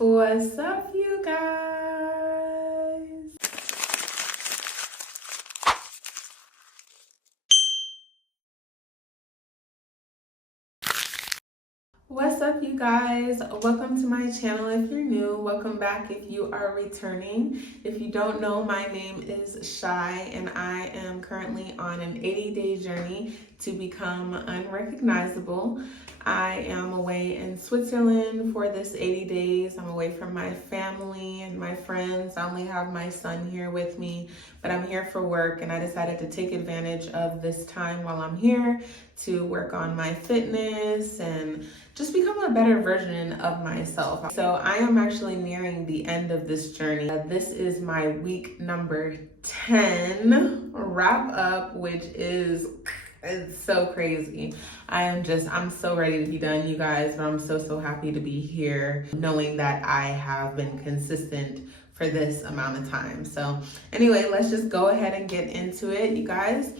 What's up, you guys? What's up, you guys? Welcome to my channel. If you're new, welcome back if you are returning. If you don't know, my name is Shy and I am currently on an 80-day journey to become unrecognizable. I am away in Switzerland for this 80 days. I'm away from my family and my friends. I only have my son here with me, but I'm here for work, and I decided to take advantage of this time while I'm here to work on my fitness and just become a better version of myself. So I am actually nearing the end of this journey. This is my week number 10 wrap up, which is it's so crazy. I'm so ready to be done, you guys, but I'm so happy to be here knowing that I have been consistent for this amount of time. So anyway, let's just go ahead and get into it, you guys.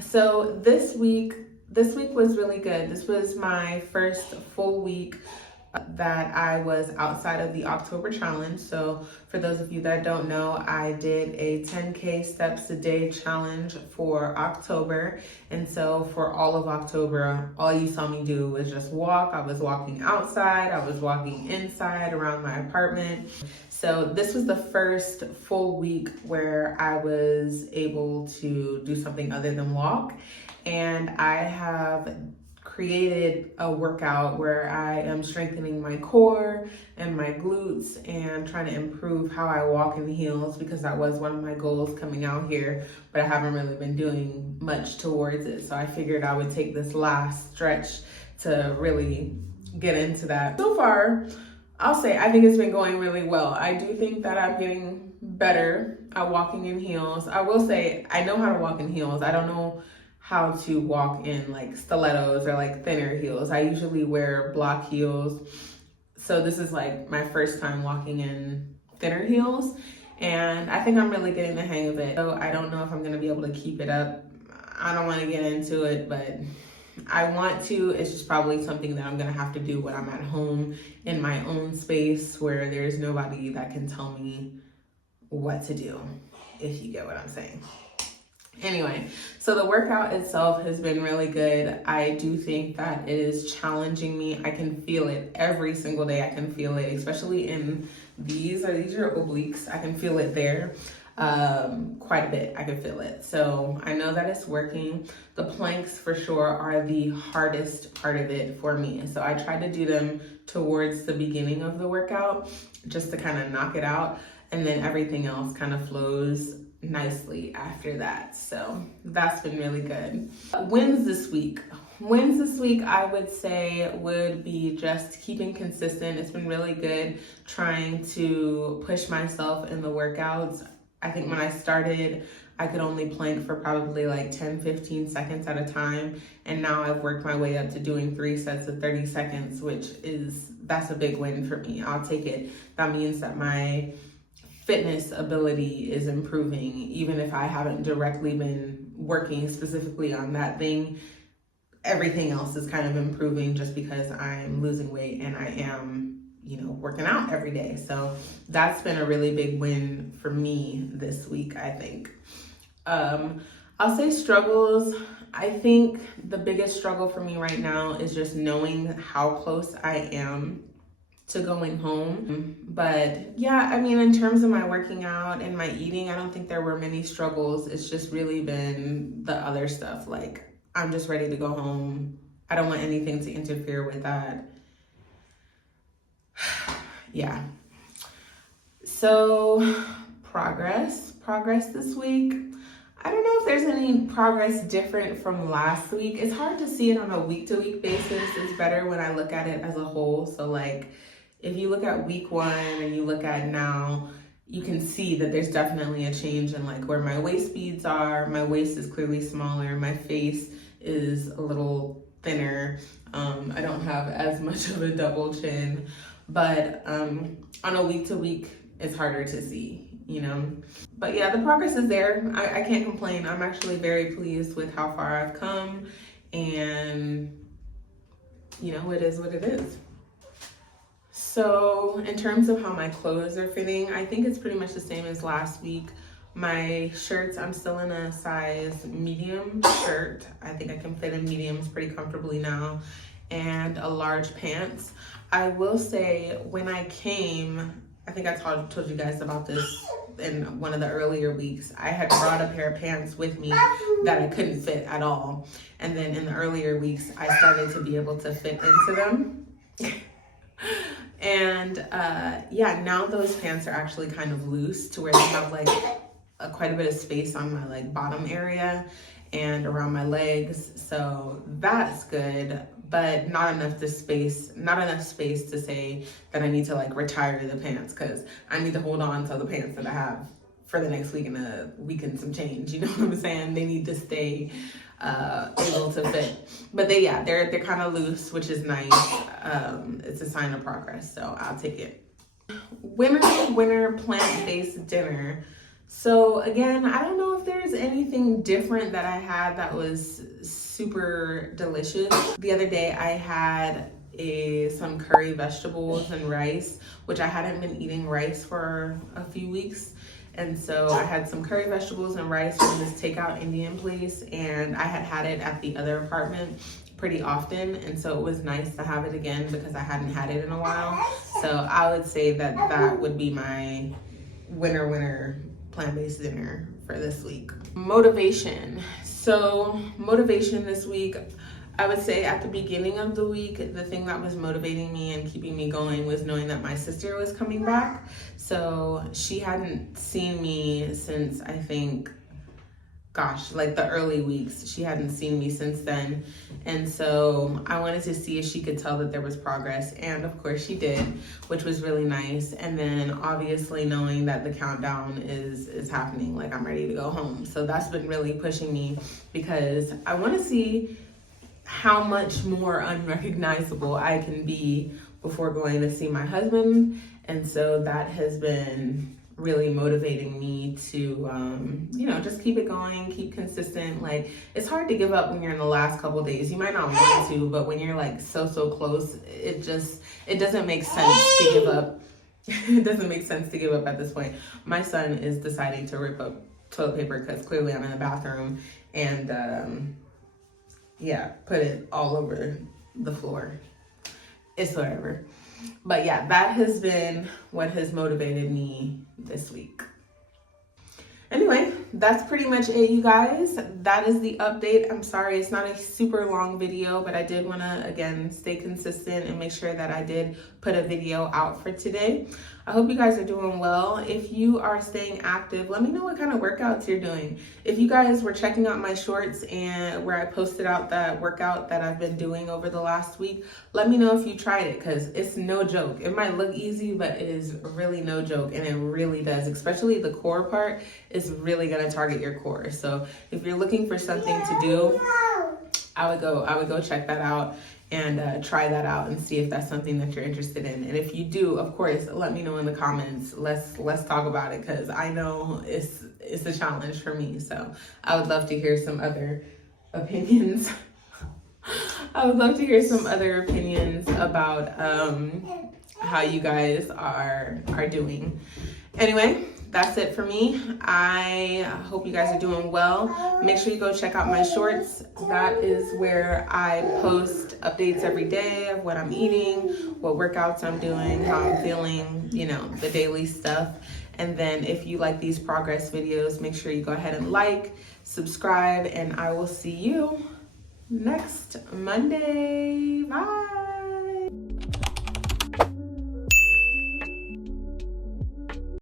So this week was really good. This was my first full week that I was outside of the October challenge. So for those of you that don't know, I did a 10K steps a day challenge for October. And so for all of October, all you saw me do was just walk. I was walking outside, I was walking inside around my apartment. So this was the first full week where I was able to do something other than walk. And I have created a workout where I am strengthening my core and my glutes and trying to improve how I walk in heels, because that was one of my goals coming out here, but I haven't really been doing much towards it. So I figured I would take this last stretch to really get into that. So far, I'll say I think it's been going really well. I do think that I'm getting better at walking in heels. I will say I know how to walk in heels. I don't know how to walk in like stilettos or like thinner heels. I usually wear block heels. So this is like my first time walking in thinner heels, and I think I'm really getting the hang of it. So I don't know if I'm gonna be able to keep it up. I don't wanna get into it, but I want to. It's just probably something that I'm gonna have to do when I'm at home in my own space where there's nobody that can tell me what to do, if you get what I'm saying. Anyway, so the workout itself has been really good. I do think that it is challenging me. I can feel it every single day. I can feel it, especially in these are obliques. I can feel it there quite a bit. I can feel it. So I know that it's working. The planks for sure are the hardest part of it for me. So I try to do them towards the beginning of the workout just to kind of knock it out. And then everything else kind of flows nicely after that. So that's been really good. Wins this week I would say would be just keeping consistent. It's been really good trying to push myself in the workouts. I think when I started, I could only plank for probably like 10-15 seconds at a time, and now I've worked my way up to doing 3 sets of 30 seconds, that's a big win for me. I'll take it. That means that my fitness ability is improving, even if I haven't directly been working specifically on that thing. Everything else is kind of improving just because I'm losing weight and I am, working out every day. So that's been a really big win for me this week, I think. I'll say struggles. I think the biggest struggle for me right now is just knowing how close I am to going home. But yeah, I mean, in terms of my working out and my eating, I don't think there were many struggles. It's just really been the other stuff. Like, I'm just ready to go home. I don't want anything to interfere with that. Yeah. So progress this week. I don't know if there's any progress different from last week. It's hard to see it on a week-to-week basis. It's better when I look at it as a whole. So like, if you look at week 1 and you look at now, you can see that there's definitely a change in like where my waist beads are. My waist is clearly smaller. My face is a little thinner. I don't have as much of a double chin, but on a week-to-week, it's harder to see, But yeah, the progress is there. I can't complain. I'm actually very pleased with how far I've come, and it is what it is. So in terms of how my clothes are fitting, I think it's pretty much the same as last week. My shirts, I'm still in a size medium shirt. I think I can fit in mediums pretty comfortably now, and a large pants. I will say when I came, I think I told you guys about this in one of the earlier weeks. I had brought a pair of pants with me that I couldn't fit at all. And then in the earlier weeks, I started to be able to fit into them. And yeah, now those pants are actually kind of loose to where they have like quite a bit of space on my like bottom area and around my legs, so that's good, but not enough space to say that I need to like retire the pants, because I need to hold on to the pants that I have for the next week and some change, you know what I'm saying? They need to stay able to fit. But they're kind of loose, which is nice. It's a sign of progress, so I'll take it. Winter plant-based dinner. So again, I don't know if there's anything different that I had that was super delicious. The other day I had some curry vegetables and rice, which I hadn't been eating rice for a few weeks. And so I had some curry vegetables and rice from this takeout Indian place, and I had it at the other apartment pretty often, and so it was nice to have it again because I hadn't had it in a while. So I would say that would be my winter plant-based dinner for this week. Motivation. So motivation this week, I would say at the beginning of the week, the thing that was motivating me and keeping me going was knowing that my sister was coming back. So she hadn't seen me since, I think, like the early weeks. She hadn't seen me since then. And so I wanted to see if she could tell that there was progress. And of course she did, which was really nice. And then obviously knowing that the countdown is happening, like I'm ready to go home. So that's been really pushing me, because I want to see how much more unrecognizable I can be before going to see my husband. And so that has been really motivating me to, just keep it going, keep consistent. Like, it's hard to give up when you're in the last couple days. You might not want to, but when you're like so close, it doesn't make sense to give up. It doesn't make sense to give up at this point. My son is deciding to rip up toilet paper because clearly I'm in the bathroom, and put it all over the floor. It's whatever. But yeah, that has been what has motivated me this week. Anyway, that's pretty much it, you guys. That is the update. I'm sorry it's not a super long video, but I did want to, again, stay consistent and make sure that I did put a video out for today. I hope you guys are doing well. If you are staying active, let me know what kind of workouts you're doing. If you guys were checking out my shorts and where I posted out that workout that I've been doing over the last week, let me know if you tried it, because it's no joke. It might look easy, but it is really no joke, and it really does. Especially the core part is really gonna target your core. So if you're looking for something to do, I would go check that out and try that out and see if that's something that you're interested in. And if you do, of course, let me know in the comments. Let's talk about it, because I know it's a challenge for me. So I would love to hear some other opinions. I would love to hear some other opinions about how you guys are doing. Anyway, that's it for me. I hope you guys are doing well. Make sure you go check out my shorts. That is where I post updates every day of what I'm eating, what workouts I'm doing, how I'm feeling, the daily stuff. And then if you like these progress videos, make sure you go ahead and like, subscribe, and I will see you next Monday. Bye.